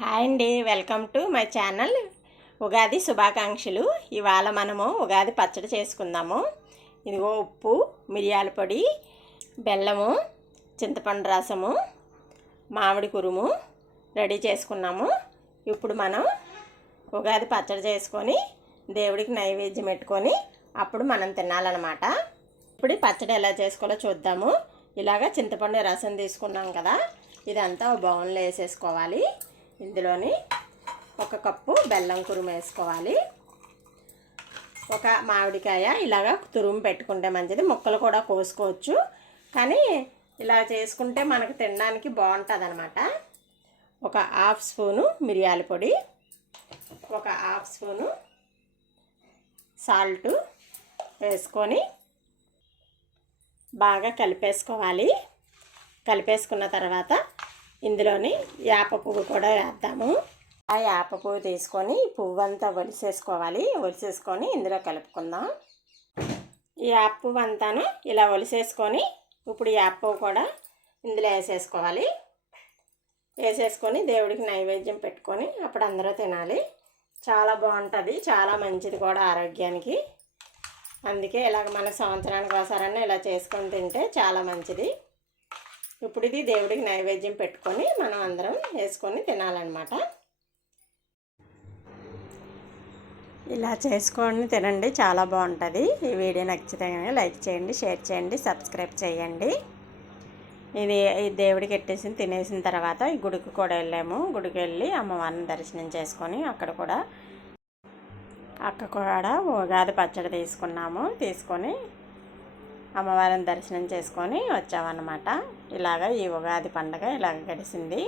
Hi అండి, welcome to my channel. Ugadi శుభాకాంక్షలు. ఇవాళ మనము ఉగాది పచ్చడి చేసుకుందాము. ఇదిగో ఉప్పు, మిరియాల పొడి, బెల్లము, చింతపండు రసము, మామిడి కురుము రెడీ చేసుకున్నాము. ఇప్పుడు మనం ఉగాది పచ్చడి చేసుకొని దేవుడికి నైవేద్యం పెట్టుకొని అప్పుడు మనం తినాలన్నమాట. ఇప్పుడు ఈ పచ్చడి ఎలా చేసుకోవాలో చూద్దాము. ఇలాగ చింతపండు రసం తీసుకున్నాం కదా, ఇదంతా బౌన్లో వేసేసుకోవాలి. ఇందులోని 1 కప్పు బెల్లం కురుము వేసుకోవాలి. 1 మామిడికాయ ఇలాగ తురుము పెట్టుకుంటే మంచిది. ముక్కలు కూడా కోసుకోవచ్చు, కానీ ఇలా చేసుకుంటే మనకు తినడానికి బాగుంటుంది అనమాట. 1/2 స్పూను మిరియాల పొడి, 1/2 స్పూను సాల్ట్ వేసుకొని బాగా కలిపేసుకోవాలి. కలిపేసుకున్న తర్వాత ఇందులోని వేప పువ్వు కూడా వేద్దాము. ఆ వేప పువ్వు తీసుకొని పువ్వు అంతా ఒలిసేసుకొని ఇందులో కలుపుకుందాం. ఈ వేప పువ్వు అంతాను ఇలా ఒలిసేసుకొని ఇప్పుడు వేప పువ్వు కూడా ఇందులో వేసేసుకొని దేవుడికి నైవేద్యం పెట్టుకొని అప్పుడు అందరూ తినాలి. చాలా బాగుంటుంది, చాలా మంచిది కూడా ఆరోగ్యానికి. అందుకే ఇలాగ మన సంవత్సరానికి ఒకసారన్నా ఇలా చేసుకొని తింటే చాలా మంచిది. ఇప్పుడు ఇది దేవుడికి నైవేద్యం పెట్టుకొని మనం అందరం వేసుకొని తినాలన్నమాట. ఇలా చేసుకొని తినండి, చాలా బాగుంటుంది. ఈ వీడియో నచ్చితే లైక్ చేయండి, షేర్ చేయండి, సబ్స్క్రైబ్ చేయండి. ఇది దేవుడికి ఎట్టేసి తినేసిన తర్వాత ఈ గుడికి కూడా వెళ్ళాము. గుడికి వెళ్ళి అమ్మవారిని దర్శనం చేసుకొని అక్కడ కూడా ఉగాది పచ్చడి తీసుకొని అమ్మవారిని దర్శనం చేసుకొని వచ్చామన్నమాట. ఇలాగ ఈ ఉగాది పండుగ ఇలాగ గడిచింది.